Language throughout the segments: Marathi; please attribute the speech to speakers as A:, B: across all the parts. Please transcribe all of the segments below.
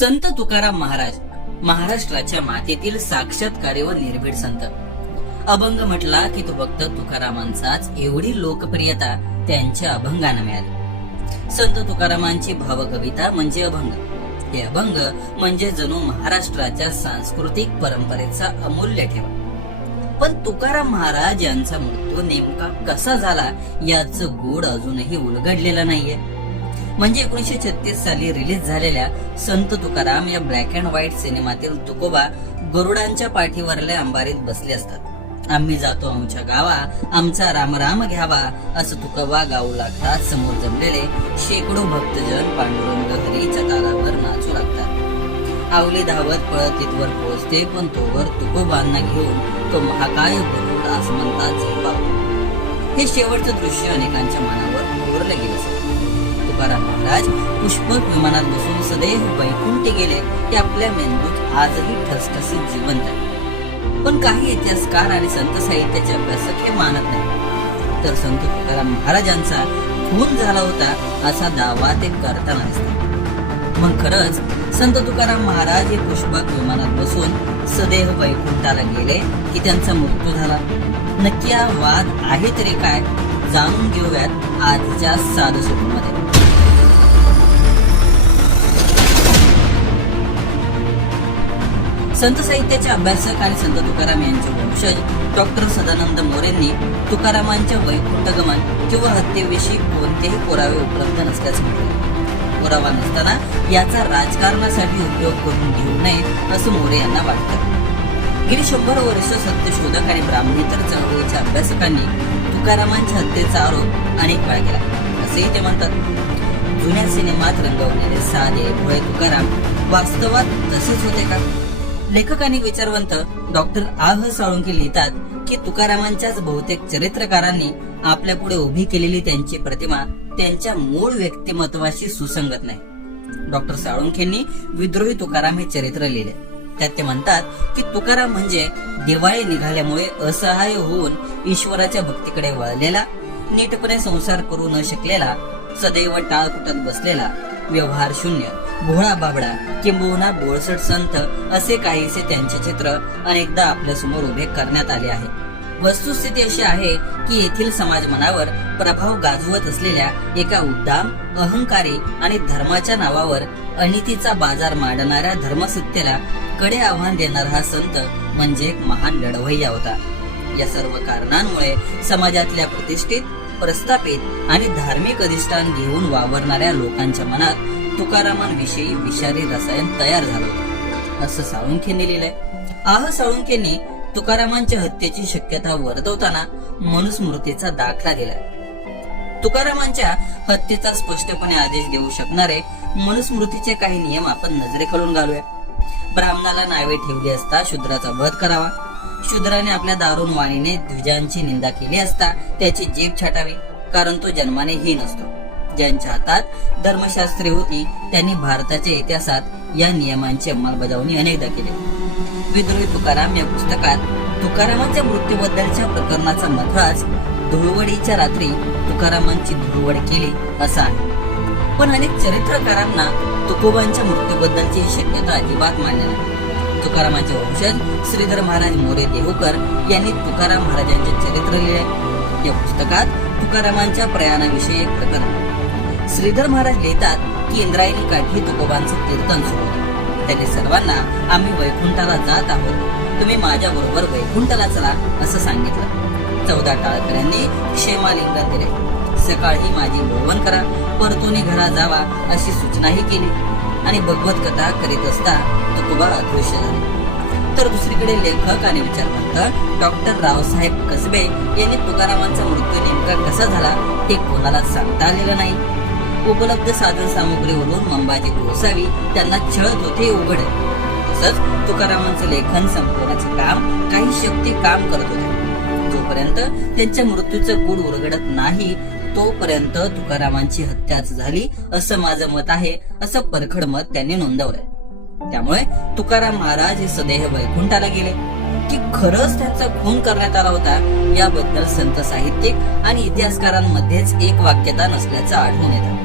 A: संत तुकाराम महाराज महाराष्ट्राच्या मातेतील साक्षात्कार व निर्भीड संत. अभंग म्हटला की तो भक्त तुकारामांचाच एवढी लोकप्रियता त्यांच्या अभंगानं मिळाली. संत तुकारामांची भावकविता म्हणजे अभंग. हे अभंग म्हणजे जणू महाराष्ट्राच्या सांस्कृतिक परंपरेचा अमूल्य ठेवा. पण तुकाराम महाराज यांचा मृत्यू नेमका कसा झाला याचं गोड अजूनही उलगडलेला नाहीये. म्हणजे एकोणीशे छत्तीस साली रिलीज झालेल्या संत तुकाराम या ब्लॅक अँड व्हाईट सिनेमातील तुकोबा गरुडांच्या पाठीवरल्या अंबारीत बसले असतात. आम्ही जातो आमच्या गावा आमचा रामराम घ्यावा असं तुकोबा गाऊ लागतात समोर जमलेले शेकडो भक्तजन पांडुरंग हरीच्या तारावर नाचू लागतात. आवली धावत पळत तिथवर पोहोचते पण तोवर तुकोबांना घेऊन तो महाकाय गरुड आसमंतात झेपावतो हे शेवटचं दृश्य अनेकांच्या मनावर कोरलं गेलं तुकाराम महाराज पुष्पक विमानात बसून सदैव वैकुंठ गेले ते आपल्या मेंदूत आजही ठसठसीत जिवंत आहे. पण काही इतिहासकार आणि संत साहित्याचे अभ्यासक हे मानत नाही तर संत तुकाराम महाराजांचा खून झाला होता असा दावा ते करताना दिसतात. मग खरंच संत तुकाराम महाराज हे पुष्पक विमानात बसून सदैव वैकुंठाला गेले की त्यांचा मृत्यू झाला? नक्की हा वाद आहे तरी काय? जाणून घेऊयात आजच्या साधू साधुसुखमध्ये संत साहित्याचे अभ्यासक आणि संत तुकाराम यांचे वंशज डॉक्टर सदानंद मोरेंनी तुकारामांच्या वैकुंठगमन किंवा हत्येविषयी कोणतेही पुरावे उपलब्ध नसल्याचे म्हटले. पुरावा नसताना याचा राजकारणासाठी उपयोग करून घेऊ नये असं मोरे यांना वाटतं. गेली शंभर वर्ष सत्यशोधक आणि ब्राह्मणेतर चळवळीच्या अभ्यासकांनी तुकारामांच्या हत्येचा आरोप अनेक वेळा केला. असेही ते म्हणतात. जुन्या सिनेमात रंगवलेले साधे भोळे तुकाराम वास्तवात तसेच होते का? लेखक आणि विचारवंत डॉक्टर आह साळुंके लिहितात की तुकारामांच्याच बहुतेक चरित्रकारांनी आपल्या पुढे उभी केलेली त्यांची प्रतिमा त्यांच्या मूळ व्यक्तिमत्वाशी सुसंगत नाही. डॉक्टर साळुंखेंनी विद्रोही तुकाराम हे चरित्र लिहिले. त्यात ते म्हणतात की तुकाराम म्हणजे दिवाळी निघाल्यामुळे असहाय्य होऊन ईश्वराच्या भक्तीकडे वळलेला नीटपणे संसार करू न शकलेला सदैव टाळ कुटत बसलेला व्यवहार शून्य. भोळा बाबडा किंबहुना बोळसट संत असे काहीसे त्यांचे चित्र अनेकदा आपल्यासमोर उभे करण्यात आले आहे. वस्तुस्थिती अशी आहे की येथील समाज मनावर प्रभाव गाजवत असलेल्या एका उद्दाम अहंकारी आणि धर्माच्या नावावर अनितीचा बाजार मांडणाऱ्या धर्मसत्तेला कडे आव्हान देणारा हा संत म्हणजे एक महान लढवय्या होता. या सर्व कारणांमुळे समाजातल्या प्रतिष्ठित प्रस्थापित आणि धार्मिक अधिष्ठान घेऊन वावरणाऱ्या लोकांच्या मनात तुकारामांविषयी विषारी रसायन तयार झालं. होतं असं साळुंखेने लिहिलंय. आह साळुंखेने तुकारामांच्या हत्येची शक्यता वर्तवताना मनुस्मृतीचा दाखला दिलाय. तुकारामांच्या हत्येचा स्पष्टपणे आदेश देऊ शकणारे मनुस्मृतीचे काही नियम आपण नजरेखालून घालूया. ब्राह्मणाला नावे ठेवली असता शूद्राचा वध करावा. शूद्राने आपल्या दारुण वाणीने द्विजांची निंदा केली असता त्याची जीभ छाटावी कारण तो जन्माने हीन असतो. ज्यांच्या हातात धर्मशास्त्रे होती त्यांनी भारताच्या इतिहासात या नियमांची अंमलबजावणी अनेकदा केली. विद्रोही तुकाराम या पुस्तकात तुकारामांच्या मृत्यूबद्दलच्या प्रकरणाचा मथळाच धुळवडीच्या रात्री तुकारामांची धुळवड केली असा आहे. पण अनेक चरित्रकारांना तुकोबांच्या मृत्यूबद्दलची शक्यता अजिबात मान्य नाही. तुकारामांचे वंशज श्रीधर महाराज मोरे देहूकर यांनी तुकाराम महाराजांचे चरित्र लिहिले. या पुस्तकात तुकारामांच्या प्रयाणाविषयी एक प्रकरण श्रीधर महाराज लिहितात की इंद्रायणी काठी तुकोबांचं कीर्तन सुरू होतं. त्यांनी सर्वांना आम्ही वैकुंठाला जात आहोत. तुम्ही माझ्या बरोबर वैकुंठाला चला असं सांगितलं. चौदा टाळकऱ्यांनी क्षेमालिंगन दिले. सकाळी माझी बोलवण करा परतून घरा जावा अशी सूचनाही केली. आणि भगवत कथा करीत असता तुकोबा अदृश्य झाले. तर दुसरीकडे लेखक आणि विचारवंत डॉक्टर रावसाहेब कसबे यांनी तुकारामांचा मृत्यू नेमका कसा झाला हे कोणाला सांगता आलेलं नाही. उपलब्ध साधन सामुग्रीवरून मंबाजी गोसावी त्यांना छळत होते उघड. तसंच तुकारामांचं लेखन संपवण्याचे काम काही शक्ती काम करत होते. जोपर्यंत त्यांच्या मृत्यूचं गुढ उरगडत नाही तोपर्यंत तुकारामांची हत्याच झाली असं माझं मत आहे असं परखड मत त्यांनी नोंदवलंय. त्यामुळे तुकाराम महाराज हे सदैव वैकुंठाला गेले. की खरंच त्यांचा खून करण्यात आला होता याबद्दल संत साहित्यिक आणि इतिहासकारांमध्येच एक वाक्यता नसल्याचं आढळून येतं.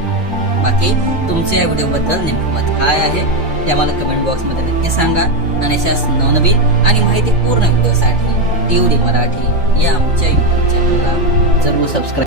A: बाकी तुमचं या व्हिडिओबद्दल नेमकं मत काय आहे ते आम्हाला कमेंट बॉक्समध्ये नक्की सांगा. आणि अशाच नवनवीन आणि माहितीपूर्ण व्हिडिओसाठी टी मराठी या आमच्या युट्यूब चॅनलला जरूर सबस्क्राईब